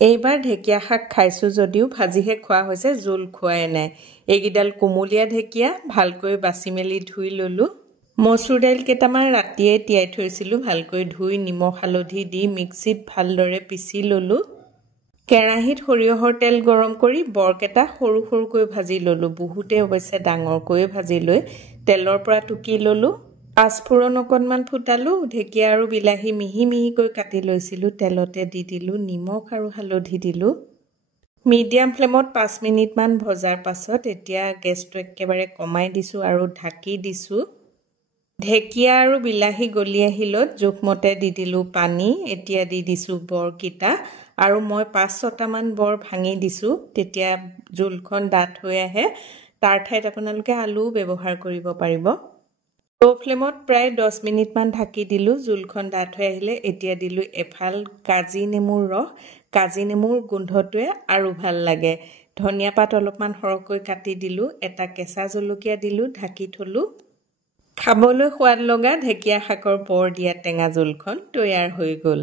এইবাৰ ঢেকীয়া শাক খাইছোঁ যদিও ভাজিহে খোৱা হৈছে, জোল খোৱাই নাই। এইকেইডাল কোমলীয়া ঢেকীয়া ভালকৈ বাছি মেলি ধুই ল'লোঁ। মচুৰ দাইল কেইটামান ৰাতিয়ে তিয়াই থৈছিলোঁ, ভালকৈ ধুই নিমখ হালধি দি মিক্সিত ভালদৰে পিচি ল'লোঁ। কেৰাহীত সৰিয়হৰ তেল গৰম কৰি বৰকেইটা সৰু সৰুকৈ ভাজি ল'লোঁ। বহুতে অৱশ্যে ডাঙৰকৈ ভাজি লৈ তেলৰ পৰা টুকি ল'লোঁ। পাঁচফোৰণ অকণমান ফুটালোঁ। ঢেকীয়া আৰু বিলাহী মিহি মিহিকৈ কাটি লৈছিলোঁ, তেলতে দি দিলোঁ। নিমখ আৰু হালধি দিলোঁ। মিডিয়াম ফ্লেমত 5 মিনিটমান ভজাৰ পাছত এতিয়া গেছটো একেবাৰে কমাই দিছোঁ আৰু ঢাকি দিছোঁ। ঢেকীয়া আৰু বিলাহী গলি আহিলত জোখমতে দি দিলোঁ পানী। এতিয়া দি দিছোঁ বৰকেইটা আৰু মই 5-6টামান বৰ ভাঙি দিছোঁ, তেতিয়া জোলখন ডাঠ হৈ আহে। তাৰ ঠাইত আপোনালোকে আলুও ব্যৱহাৰ কৰিব পাৰিব। ল' ফ্লেমত প্ৰায় 10 মিনিটমান ঢাকি দিলোঁ। জোলখন ডাঠ হৈ আহিলে এতিয়া দিলোঁ এফাল কাজি নেমুৰ ৰস। কাজি নেমুৰ গোন্ধটোৱে আৰু ভাল লাগে। ধনিয়া পাত অলপমান সৰহকৈ কাটি দিলোঁ। এটা কেঁচা জলকীয়া দিলোঁ, ঢাকি থলোঁ। খাবলৈ সোৱাদ লগা ঢেকীয়া শাকৰ বৰ দিয়া টেঙা জোলখন তৈয়াৰ হৈ গ'ল।